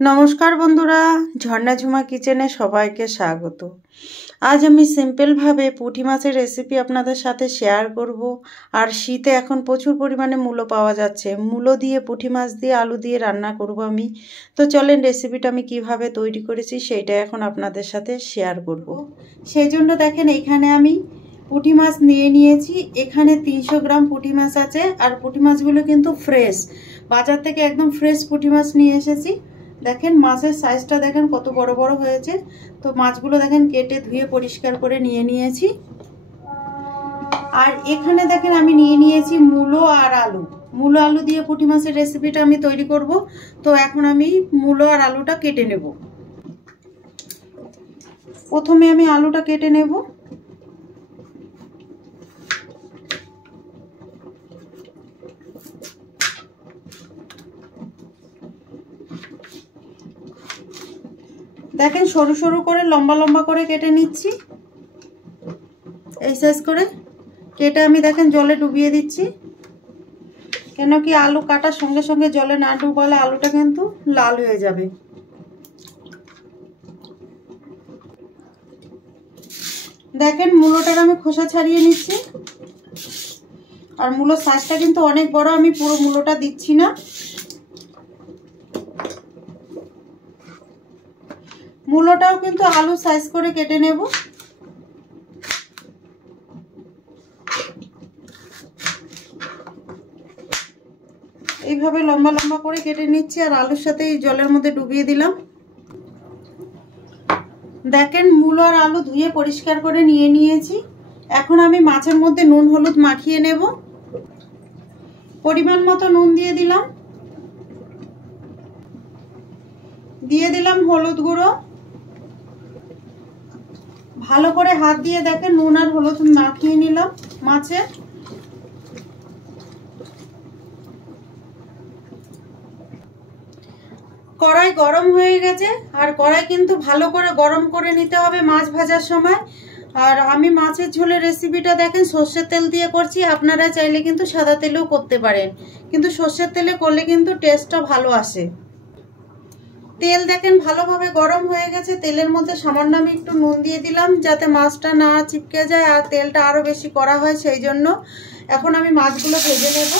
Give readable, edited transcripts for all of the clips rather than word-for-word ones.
নমস্কার বন্ধুরা, ঝর্ণা ঝুমা কিচেনে সবাইকে স্বাগত। আজ আমি সিম্পলভাবে পুঁটি মাছের রেসিপি আপনাদের সাথে শেয়ার করব। আর শীতে এখন প্রচুর পরিমাণে মূলো পাওয়া যাচ্ছে। মূলো দিয়ে পুঁটি মাছ দিয়ে আলু দিয়ে রান্না করব আমি। তো চলেন রেসিপিটা আমি কিভাবে তৈরি করেছি সেইটা এখন আপনাদের সাথে শেয়ার করব। সেই জন্য দেখেন এখানে আমি পুঁটি মাছ নিয়ে নিয়েছি। এখানে 300 গ্রাম পুঁটি মাছ আছে। আর পুঁটি মাছগুলো কিন্তু ফ্রেশ, বাজার থেকে একদম ফ্রেশ পুঁটি মাছ নিয়ে এসেছি। দেখেন মাছের সাইজটা দেখেন কত বড় বড় হয়েছে। তো মাছগুলো দেখেন কেটে ধুয়ে পরিষ্কার করে নিয়ে নিয়েছি। আর এখানে দেখেন আমি নিয়ে নিয়েছি মূলো আর আলু। মূলো আলু দিয়ে পুঁটি মাছের রেসিপিটা আমি তৈরি করব। তো এখন আমি মূলো আর আলুটা কেটে নেব। প্রথমে আমি আলুটা কেটে নেব। দেখেন সরু সরু করে লম্বা লম্বা করে কেটে নিচ্ছি। এই সাইজ করে কেটে আমি দেখেন জলে ডুবিয়ে দিচ্ছি। কেন কি আলু কাটার সঙ্গে সঙ্গে জলে না ডুবালে আলুটা কিন্তু লাল হয়ে যাবে। দেখেন মূলোটার আমি খোসা ছাড়িয়ে নিচ্ছি। আর মূলোর সাইজটা কিন্তু অনেক বড়, আমি পুরো মূলোটা দিচ্ছি না। মূলোটাও কিন্তু আলু সাইজ করে কেটে নেব। এইভাবে লম্বা লম্বা করে কেটে নিচ্ছি আর আলুর সাথে এই জলের মধ্যে ডুবিয়ে দিলাম। দেখেন মূলো আর আলু ধুয়ে পরিষ্কার করে নিয়ে নিয়েছি। এখন আমি মাছের মধ্যে নুন হলুদ মাখিয়ে নেব। পরিমাণ মতো নুন দিয়ে দিলাম। দিয়ে দিলাম হলুদ গুঁড়ো। ভালো করে হাত দিয়ে দেখেন নুন আর হলুদ মাখিয়ে নিলাম মাছে। কড়াই গরম হয়ে গেছে। আর কড়াই কিন্তু ভালো করে গরম করে নিতে হবে মাছ ভাজার সময়। আর আমি মাছের ঝোলের রেসিপিটা দেখেন সর্ষের তেল দিয়ে করছি। আপনারা চাইলে কিন্তু সাদা তেলেও করতে পারেন, কিন্তু সর্ষের তেলে করলে কিন্তু টেস্টটা ভালো আসে। তেল দেখেন ভালোভাবে গরম হয়ে গেছে। তেলের মধ্যে সামান্য আমি একটু নুন দিয়ে দিলাম যাতে মাছটা না চিপকে যায় আর তেলটা আরো বেশি করা হয়, সেই জন্য। এখন আমি মাছগুলো ভেজে নেব।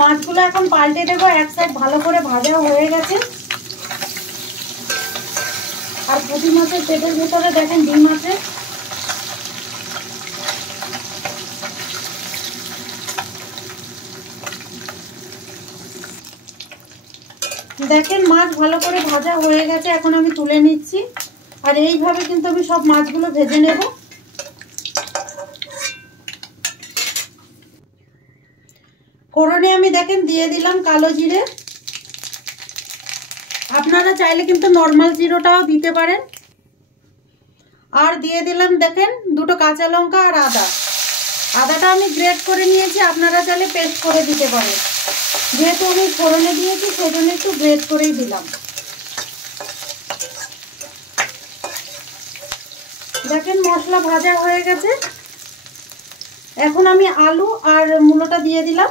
মাছগুলো এখন পাল্টে দেবো। এক সাইড ভালো করে ভাজা হয়ে গেছে। আর পুঁটি মাছের পেটের ভেতরে দেখেন ডিম আছে। দেখেন মাছ ভালো করে ভাজা হয়ে গেছে। এখন আমি তুলে নিচ্ছি। আর এইভাবে কিন্তু আমি সব মাছগুলো ভেজে নেব। ফোড়নে আমি দেখেন দিয়ে দিলাম কালো জিরে। আপনারা চাইলে কিন্তু নর্মাল জিরোটাও দিতে পারেন। আর দিয়ে দিলাম দেখেন দুটো কাঁচা লঙ্কা আর আদা। আদাটা আমি গ্রেট করে নিয়েছি, আপনারা চাইলে পেস্ট করে দিতে পারেন। যেহেতু আমি ফোড়নে দিয়েছি সেজন্য একটু গ্রেট করেই দিলাম। দেখেন মশলা ভাজা হয়ে গেছে। এখন আমি আলু আর মূলোটা দিয়ে দিলাম।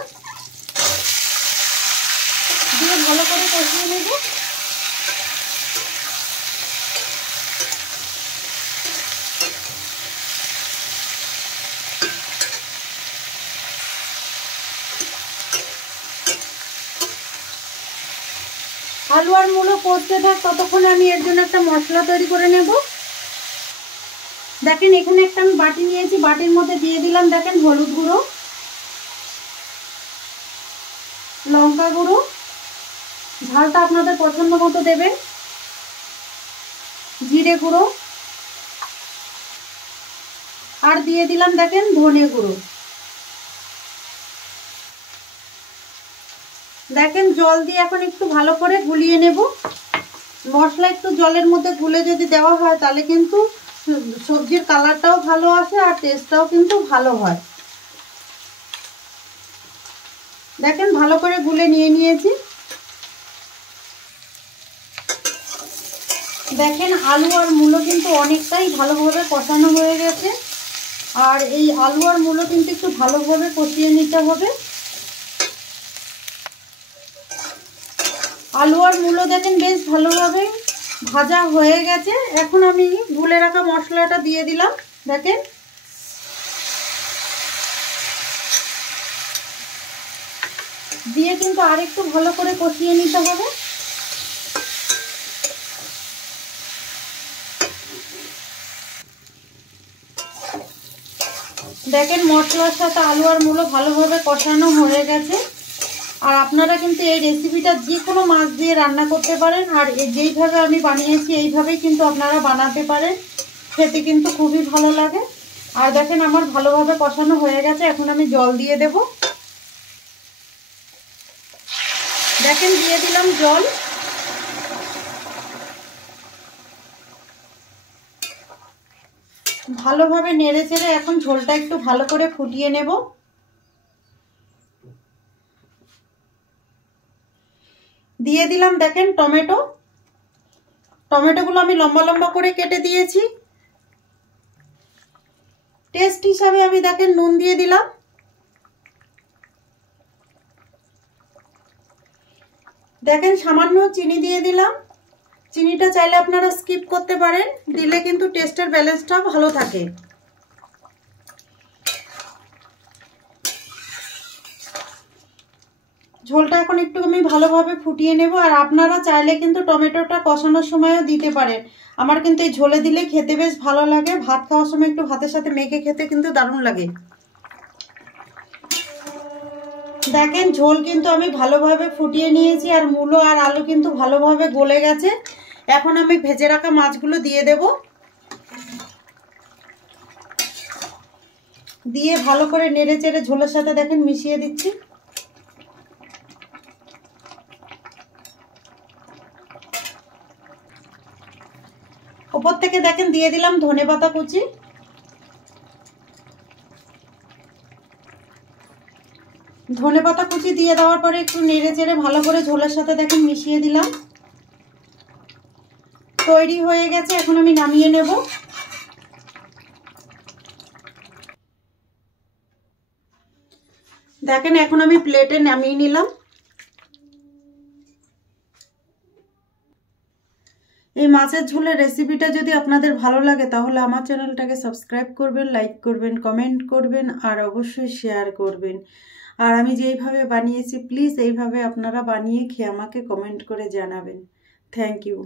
দিয়ে ভালো করে কষিয়ে নেব। আলু আর মূলো কষতে থাক, ততক্ষণে আমি এর জন্য একটা মশলা তৈরি করে নেব। দেখেন এখানে একটা আমি বাটি নিয়েছি। বাটির মধ্যে দিয়ে দিলাম দেখেন হলুদ গুঁড়ো, লঙ্কা গুঁড়ো, ঝালটা আপনাদের পছন্দ মতো দেবেন, জিরে গুঁড়ো, আর দিয়ে দিলাম দেখেন ধনে গুঁড়ো। দেখেন জল দিয়ে এখন একটু ভালো করে গুলিয়ে নেব। মশলা একটু জলের মধ্যে গুলে যদি দেওয়া হয় তাহলে কিন্তু সবজির কালারটাও ভালো আসে আর টেস্টটাও কিন্তু ভালো হয়। দেখেন ভালো করে গুলে নিয়ে নিয়েছি। দেখেন আলু আর মূলো কিন্তু অনেকটাই ভালোভাবে কষানো হয়ে গেছে। আর এই আলু আর মূলো কিন্তু একটু ভালোভাবে কষিয়ে নিতে হবে। আলু আর মূলো দেখেন বেশ ভালোভাবে ভাজা হয়ে গেছে। এখন আমি ভুলে রাখা মশলাটা দিয়ে দিলাম। দেখেন দিয়ে কিন্তু আরেকটু ভালো করে কষিয়ে নিতে হবে। দেখেন মশলার সাথে আলু আর মূলো ভালোভাবে কষানো হয়ে গেছে। আর আপনারা কিন্তু এই রেসিপিটা যে কোনো মাছ দিয়ে রান্না করতে পারেন। আর যেইভাবে আমি বানিয়েছি এইভাবেই কিন্তু আপনারা বানাতে পারেন, খেতে কিন্তু খুবই ভালো লাগে। আর দেখেন আমার ভালোভাবে কষানো হয়ে গেছে। এখন আমি জল দিয়ে দেব। দেখেন দিয়ে দিলাম জল। ভালোভাবে নেড়ে চেড়ে এখন ঝোলটা একটু ভালো করে ফুটিয়ে নেব। দিয়ে দিলাম দেখেন টমেটো। টমেটোগুলো আমি লম্বা লম্বা করে কেটে দিয়েছি। টেস্ট হিসাবে আমি দেখেন নুন দিয়ে দিলাম। দেখেন সামান্য চিনি দিয়ে দিলাম। চিনিটা চাইলে আপনারা স্কিপ করতে পারেন, দিলে কিন্তু টেস্টের ব্যালেন্সটা ভালো থাকে। ঝোলটা এখন একটু আমি ভালোভাবে ফুটিয়ে নেব। আর আপনারা চাইলে কিন্তু টমেটোটা কষানোর সময়ও দিতে পারেন। আমার কিন্তু এই ঝোলে দিলে খেতে বেশ ভালো লাগে। ভাত খাওয়ার সময় একটু ভাতের সাথে মেখে খেতে কিন্তু দারুণ লাগে। দেখেন ঝোল কিন্তু আমি ভালোভাবে ফুটিয়ে নিয়েছি। আর মূলো আর আলু কিন্তু ভালোভাবে গলে গেছে। এখন আমি ভেজে রাখা মাছগুলো দিয়ে দেব। দিয়ে ভালো করে নেড়ে চেড়ে ঝোলের সাথে দেখেন মিশিয়ে দিচ্ছি। উপর থেকে দেখেন দিয়ে দিলাম ধনেপাতা কুচি। ধনেপাতা কুচি দিয়ে দেওয়ার পরে একটু নেড়ে চেড়ে ভালো করে ঝোলের সাথে দেখেন মিশিয়ে দিলাম। তৈরি হয়ে গেছে। এখন আমি নামিয়ে নেব। দেখেন এখন আমি প্লেটে নামিয়ে নিলাম। এই মাছের ঝোলের রেসিপিটা যদি আপনাদের ভালো লাগে তাহলে আমার চ্যানেলটাকে সাবস্ক্রাইব করবেন, লাইক করবেন, কমেন্ট করবেন আর অবশ্যই শেয়ার করবেন। আর আমি যেইভাবে বানিয়েছি প্লিজ এইভাবে আপনারা বানিয়ে খেয়ে আমাকে কমেন্ট করে জানাবেন। Thank you.